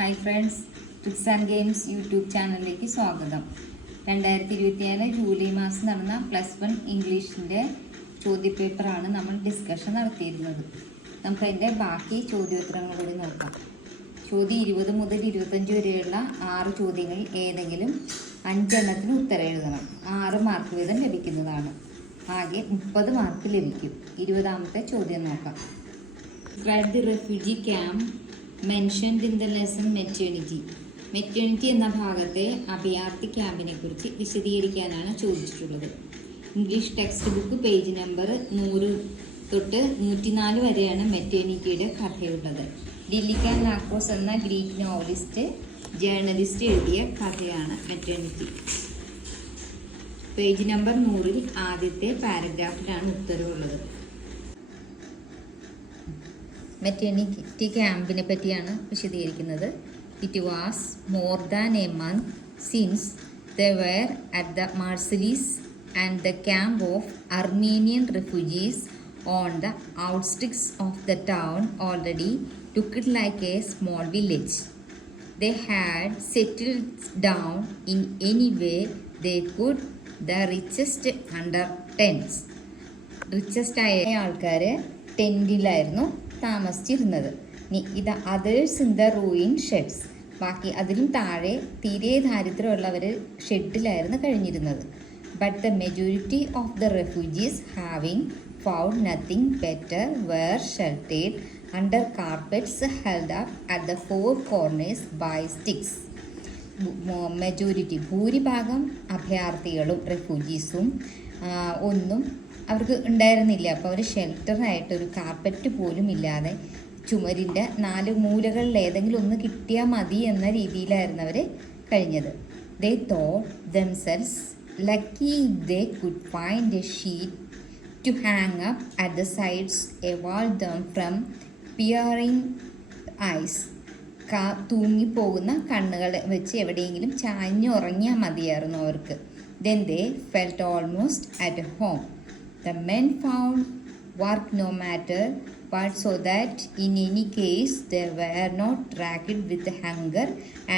Hi friends, tricks and games YouTube ചാനലിലേക്ക് സ്വാഗതം. 2027 July മാസം നടന്ന +1 ഇംഗ്ലീഷിൻ്റെ ചോദ്യപേപ്പറാണ് നമ്മൾ ഡിസ്കഷൻ നടത്തിയിരുന്നത്. നമുക്കതിൻ്റെ ബാക്കി ചോദ്യോത്തരങ്ങൾ കൂടി നോക്കാം. ചോദ്യം 20 മുതൽ 25 വരെയുള്ള 6 ചോദ്യങ്ങളിൽ ഏതെങ്കിലും 5 എണ്ണത്തിന് ഉത്തരം എഴുതണം. 6 മാർക്ക് വീതം ലഭിക്കുന്നതാണ്. ആകെ 30 മാർക്ക് ലഭിക്കും. 20ാമത്തെ ചോദ്യം നോക്കാം. Describe the refugee camp mentioned in the lesson maternity. Maternity എന്ന ഭാഗത്തെ അഭയാർത്ഥി ക്യാമ്പിനെ കുറിച്ച് വിശദീകരിക്കാനാണ് ചോദിച്ചിട്ടുള്ളത്. English text book page number 100 തൊട്ട് 104 വരെയാണ് മെറ്റേണിറ്റിയുടെ കഥയുള്ളത്. ഡില്ലിക്കാൻ ലാക്രോസ് എന്ന ഗ്രീക്ക് നോവലിസ്റ്റ് ജേർണലിസ്റ്റ് എഴുതിയ കഥയാണ് മെറ്റേണിറ്റി. പേജ് നമ്പർ 100-ൽ ആദ്യത്തെ പാരഗ്രാഫിലാണ് ഉത്തരവുള്ളത്. മെറ്റേണിറ്റി ക്യാമ്പിനെ പറ്റിയാണ് വിശദീകരിക്കുന്നത്. It was more than a month since they were at the Marseilles and the camp of Armenian refugees on the outskirts of the town already took it like a small village. They had settled down in any way they could, the richest under tents. Richest ആയ ആൾക്കാർ ടെൻറ്റിലായിരുന്നു താമസിച്ചിരുന്നത്. ഇത് others in the ruin sheds, ബാക്കി അതിലും താഴെ തീരെ ദാരിദ്ര്യമുള്ളവർ ഷെഡിലായിരുന്നു കഴിഞ്ഞിരുന്നത്. But the majority of the refugees having found nothing better were sheltered under carpets held up at the four corners by sticks. Majority ഭൂരിഭാഗം അഭയാർത്ഥികളും റെഫ്യൂജീസും ഒന്നും അവർക്ക് ഉണ്ടായിരുന്നില്ല. അപ്പോൾ അവർ ഷെൽട്ടറായിട്ടൊരു കാർപ്പറ്റ് പോലും ഇല്ലാതെ ചുമരിൻ്റെ 4 മൂലകളിൽ ഏതെങ്കിലും ഒന്ന് കിട്ടിയാൽ മതി എന്ന രീതിയിലായിരുന്നു അവർ കഴിഞ്ഞത്. ദേ thought themselves lucky they could find a sheet to hang up at the sides, avoid them from piercing eyes. തൂങ്ങിപ്പോകുന്ന കണ്ണുകൾ വെച്ച് എവിടെയെങ്കിലും ചാഞ്ഞുറങ്ങിയാൽ മതിയായിരുന്നു അവർക്ക്. Then they felt almost at home. The men found work no matter but so that in any case they were not racked with hunger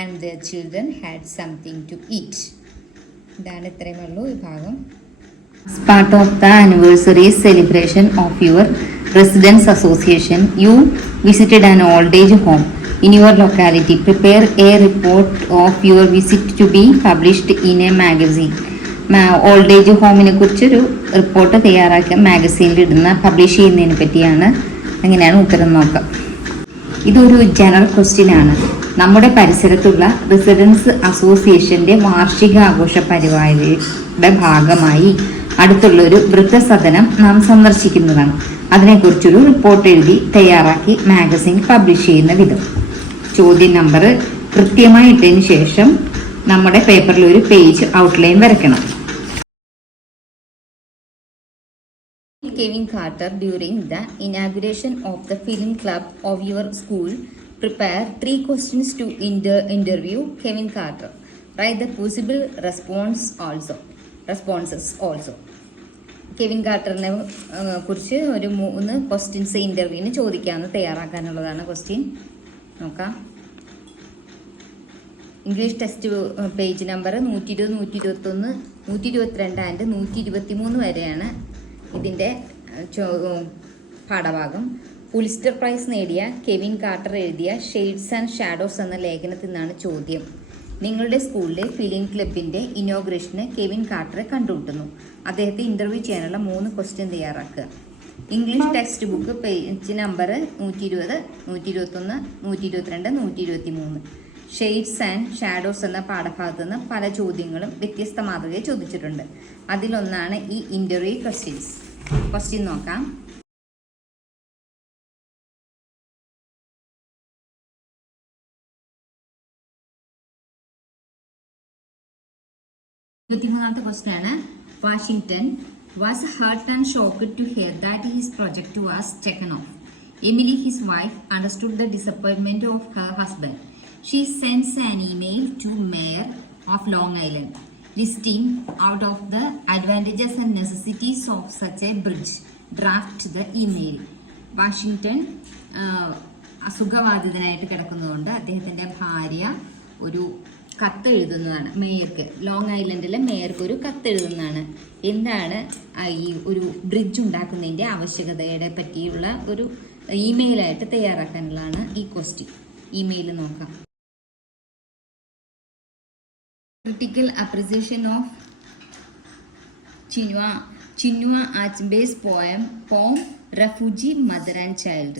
and the children had something to eat. ഇതാണ് ഇത്രയുമുള്ളൂ ഈ ഭാഗം. Part of the anniversary celebration of your residents association, you visited an old age home in your locality. Prepare a report of your visit to be published in a magazine. Old age ഹോമിനെ കുറിച്ചൊരു report തയ്യാറാക്കി മാഗസീനിൽ ഇടുന്ന publish ചെയ്യുന്നതിനെ പറ്റിയാണ്. എങ്ങനെയാണ് ഉത്തരം നോക്കാം. ഇതൊരു ജനറൽ ക്വസ്റ്റ്യൻ ആണ്. നമ്മുടെ പരിസരത്തുള്ള റെസിഡൻസ് അസോസിയേഷന്റെ വാർഷിക ആഘോഷ പരിപാടിയുടെ ഭാഗമായി അടുത്തുള്ളൊരു വൃദ്ധസദനം നാം സന്ദർശിക്കുന്നതാണ്. അതിനെക്കുറിച്ചൊരു റിപ്പോർട്ട് എഴുതി തയ്യാറാക്കി മാഗസിൻ പബ്ലിഷ് ചെയ്യുന്ന വിധം. ചോദ്യം നമ്പർ കൃത്യമായി ഇട്ടതിന് ശേഷം നമ്മുടെ പേപ്പറിൽ ഒരു പേജ് ഔട്ട്ലൈൻ വരയ്ക്കണം. Kevin Carter, during the inauguration of the film club of your school, prepare 3 questions to interview Kevin Carter. Write the possible responses also. Kevin കാർട്ടറിനെ കുറിച്ച് ഒരു 3 ക്വസ്റ്റ്യൻസ് ഇൻ്റർവ്യൂവിന് ചോദിക്കാമെന്ന് തയ്യാറാക്കാനുള്ളതാണ് ക്വസ്റ്റ്യൻ. നോക്കാം. English text page number 120, 121, 122 and 123 വരെയാണ് ഇതിൻ്റെ പാഠഭാഗം. പുലിസ്റ്റർ പ്രൈസ് നേടിയ കെവിൻ കാർട്ടർ എഴുതിയ ഷെയ്ഡ്സ് ആൻഡ് ഷാഡോസ് എന്ന ലേഖനത്തിൽ നിന്നാണ് ചോദ്യം. നിങ്ങളുടെ സ്കൂളിലെ ഫിലിം ക്ലബിൻ്റെ ഇനോഗ്രേഷന് കെവിൻ കാർട്ടറെ കണ്ടുമുട്ടുന്നു. അദ്ദേഹത്തെ ഇൻ്റർവ്യൂ ചെയ്യാനുള്ള 3 ക്വസ്റ്റ്യൻ തയ്യാറാക്കുക. English text book page number 120, 121, 122, 123. Shades and shadows എന്ന പാഠഭാഗത്ത് നിന്ന് പല ചോദ്യങ്ങളും വ്യത്യസ്ത മാതൃകയിൽ ചോദിച്ചിട്ടുണ്ട്. അതിലൊന്നാണ് ഈ ഇൻ്റർവ്യൂ ക്വസ്റ്റ്യൻസ്. ക്വസ്റ്റ്യൻ നോക്കാം. ാമത്തെ ക്വസ്റ്റ്യൻ ആണ്. Washington was hurt and shocked to hear that his project was taken off. Emily, his wife, understood the disappointment of her husband. She sends an email to Mayor of Long Island, listing out of the advantages and necessities of such a bridge. Draft the email. Washington അസുഖബാധിതനായിട്ട് കിടക്കുന്നതുകൊണ്ട് അദ്ദേഹത്തിൻ്റെ ഭാര്യ ഒരു കത്ത് എഴുതുന്നതാണ് മേയർക്ക്. Long ഐലൻഡിലെ മേയർക്ക് ഒരു കത്ത് എഴുതുന്നതാണ്. എന്താണ് ഈ ഒരു bridge ഉണ്ടാക്കുന്നതിൻ്റെ ആവശ്യകതയെ പറ്റിയുള്ള ഒരു ഇമെയിലായിട്ട് തയ്യാറാക്കാനുള്ളതാണ് ഈ ക്വസ്റ്റ്യൻ. ഇമെയിൽ നോക്കാം. ക്രിട്ടിക്കൽ അപ്രിസിയേഷൻ ഓഫ് ചിന്വ ആച്ബേസ് പോം refugee mother and child.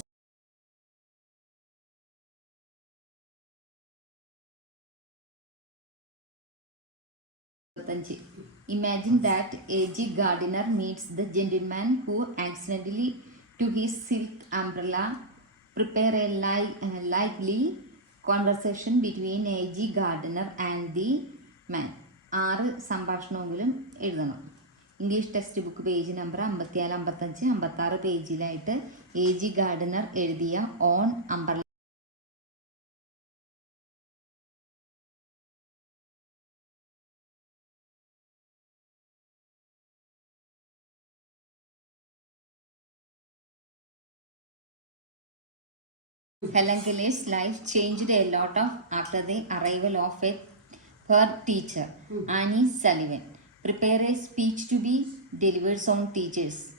Imagine that A.G. Gardiner meets the gentleman who accidentally took his silk umbrella. Prepare a lively conversation between A.G. Gardiner and the man. 6 സംഭാഷണമെങ്കിലും എഴുതണം. English text book page number 54, 55, 56 പേജിലായിട്ട് A.G. Gardiner എഴുതിയ on umbrella Helen Keller's life changed a lot after the arrival of her teacher, Annie Sullivan. Prepare a speech to be delivered on teachers.